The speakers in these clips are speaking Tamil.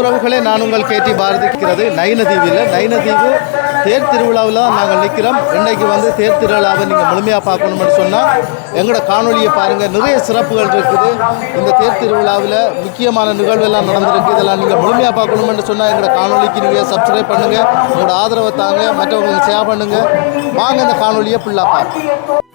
உறவுகளே, நான் உங்கள் கேடி பாரதிக்கிறது நைனதீவில். நைனதீவு தேர் திருவிழாவில் தான் நாங்கள் நிற்கிறோம். இன்றைக்கு தேர் திருவிழாவை நீங்கள் முழுமையாக பார்க்கணும்னு சொன்னால் எங்களோட காணொலியை பாருங்கள். நிறைய சிறப்புகள் இருக்குது. இந்த தேர் திருவிழாவில் முக்கியமான நிகழ்வெல்லாம் நடந்திருக்கு. இதெல்லாம் நீங்கள் முழுமையாக பார்க்கணும்னு சொன்னால் எங்களோட காணொலிக்கு நீங்கள் சப்ஸ்கிரைப் பண்ணுங்கள், உங்களோட ஆதரவை தாங்க, மற்றவங்களுக்கு ஷேர் பண்ணுங்கள். வாங்க இந்த காணொலியை ஃபுல்லாக பார்ப்போம்.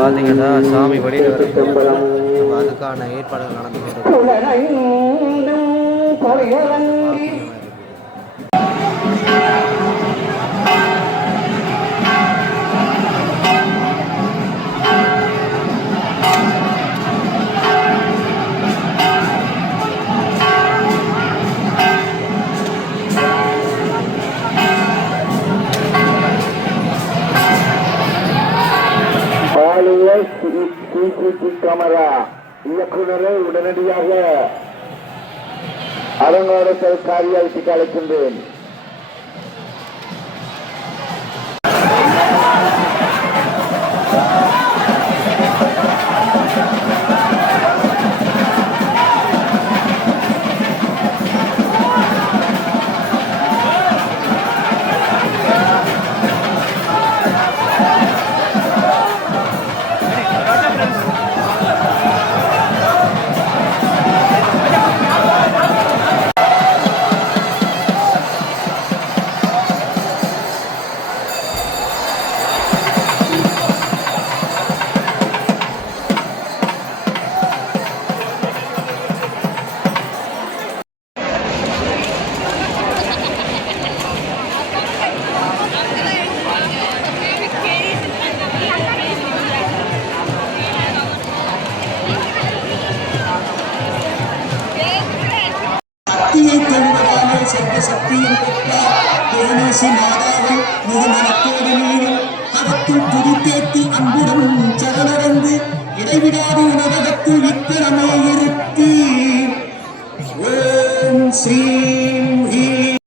பார்த்தீங்கன்னா சாமி வெளியில் வர அதுக்கான ஏற்பாடுகள் நடந்து கொண்டு கேமரா இயக்குநரை உடனடியாக அரங்கோடத்தில் காரியாலயத்துக்கு அழைக்கின்றேன். அன்புடன் சரணடைந்து இடைவிடாது உலகத்தில் இத்திறமே இருக்கு. ஓம் ஸ்ரீம் ஹீம்.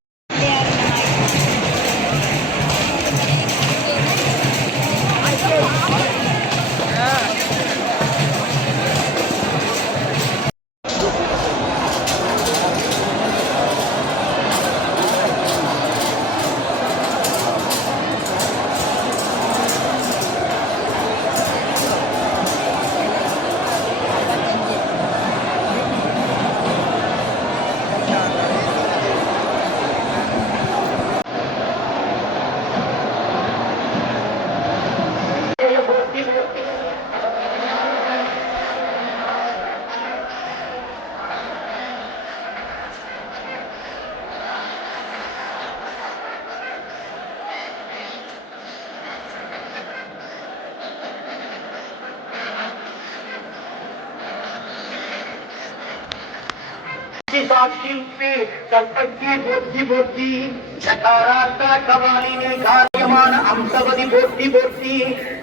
அம்சவதி போட்டி போட்டி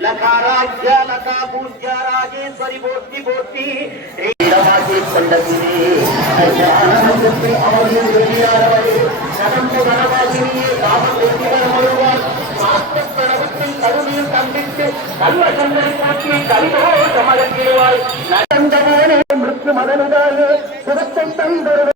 லகாராஜ்ய லகா பூஜ்ய ராஜேஸ்வரி போட்டி போட்டி கண்டத்தினே அவர்கள் வெளியானவரே கடம்பு கணவாசினியே காவல் மாற்றப்படவத்தில் கருவியில் கண்டித்து கல்வ சந்தனை போட்டி கல்வோ சமதத்திடுவாய் நடந்தவனே மிருத்து மதனுதாயே சுரத்தை தந்தொரு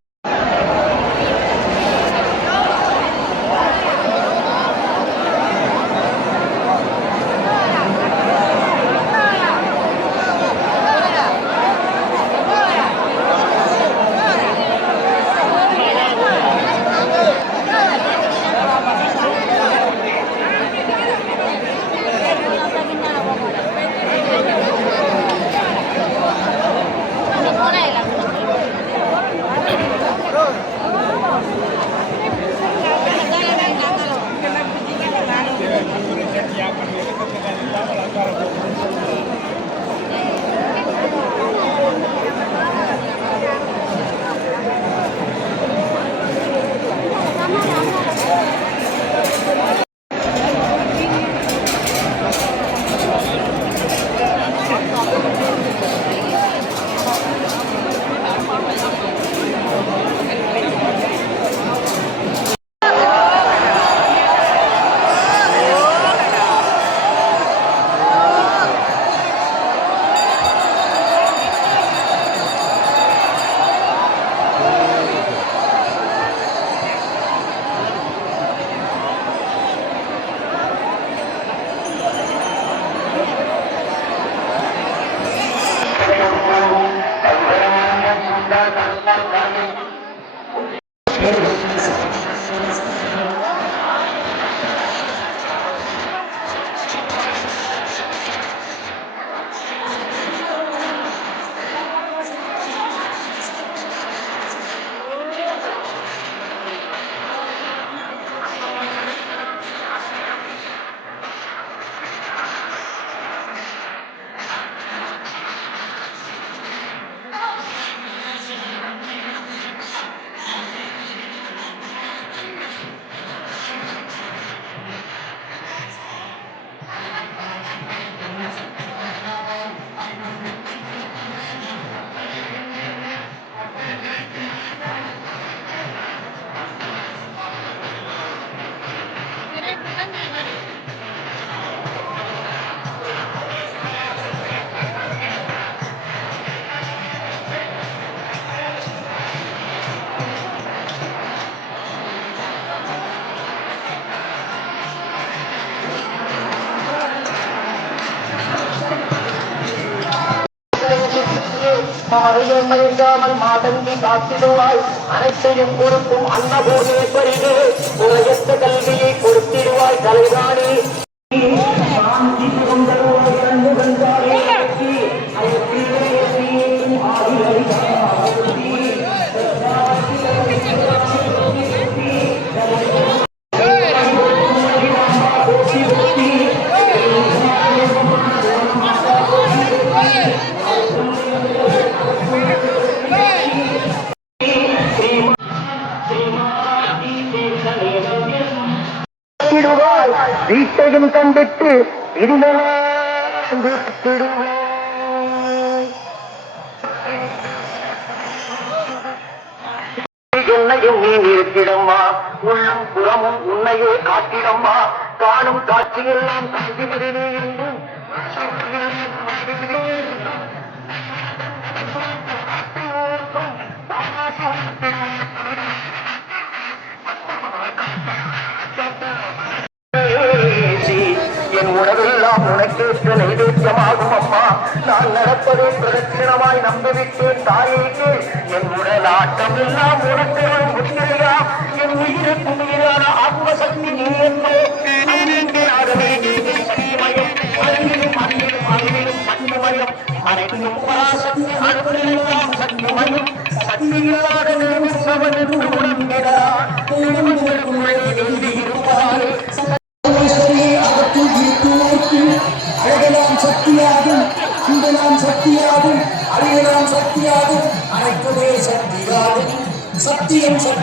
மறையாமல் மாதங்கி காத்திடுவாய் அனைத்தையும் கொடுக்கும் அன்னபூர்ணேஸ்வரியே உலகத்த கல்வியை கொடுத்திடுவாய் தலைதானே சாந்தி சுகம் தருவாய் கண்டு கண்டாரே வீட்டையும் கண்டிட்டு என்னையும் நீ இருக்கிடம்மா உள்ளும் புறமும் உன்னையே காட்டிடம்மா காணும் காட்சியெல்லாம் என் உணவெல்லாம் உனக்கேற்ற நைவேத்தியமாகும் அம்மா நான் நடப்பதை பிரதட்சிணமாய் நம்பிவிட்டேன் தாயேக்கு என் உடல் ஆட்டம் எல்லாம் உனக்கு முத்திரையா என் உயிருக்கு உயிரான ஆத்மசக்தி நீ என்றோ ஆகவே சக்திமயம் அறிவிலும் அறிவிலும் அறிவிலும் சக்திமயம் அனைத்தும் பராசக்தி அனுப்பினெல்லாம் சக்திமயம் சக்தி இல்லாத நிர்மிசவன் என்று உணர்கிறார் இருப்பாரே அழகலாம் சக்தியாகும் இன்பலாம் சக்தியாகும் அறியலாம் சக்தியாகும் அனைத்துமே சக்தியாகும் சத்தியம் சக்தி